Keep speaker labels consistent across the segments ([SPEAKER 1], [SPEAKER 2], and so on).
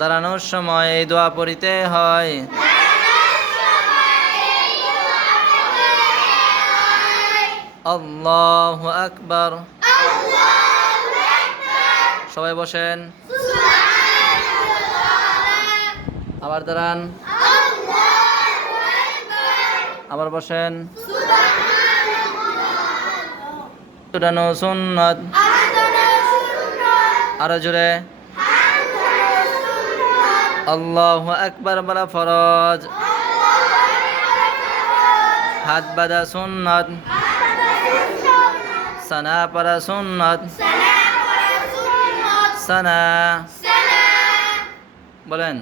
[SPEAKER 1] দাঁড়ানোর সময় এই দোয়া পড়িতে হয়। আকবার। সবাই বসেন। আবার দাঁড়ান। আবার বসেন। সুন্নত আরও জোরে। আল্লাহ আকবার বলা ফরজ। হাত বাঁধা সুন্নত। সানা পড়া সুন্নত। সানা। বলেন।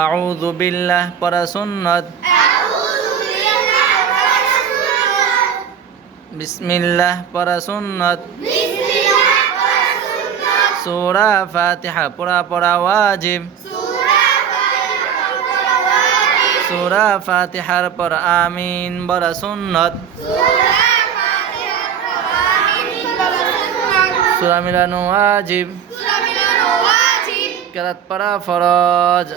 [SPEAKER 1] আউযু বিল্লাহ, পড়া সুন্নত। বিসমিল্লাহ, পড়া সুন্নত। সূরা ফাতিহা পড়া পড়া ওয়াজিব। সূরা ফাতিহার পর আমিন বলা সুন্নত। সূরা মিলানো ওয়াজিব। কেরাত পড়া ফরজ।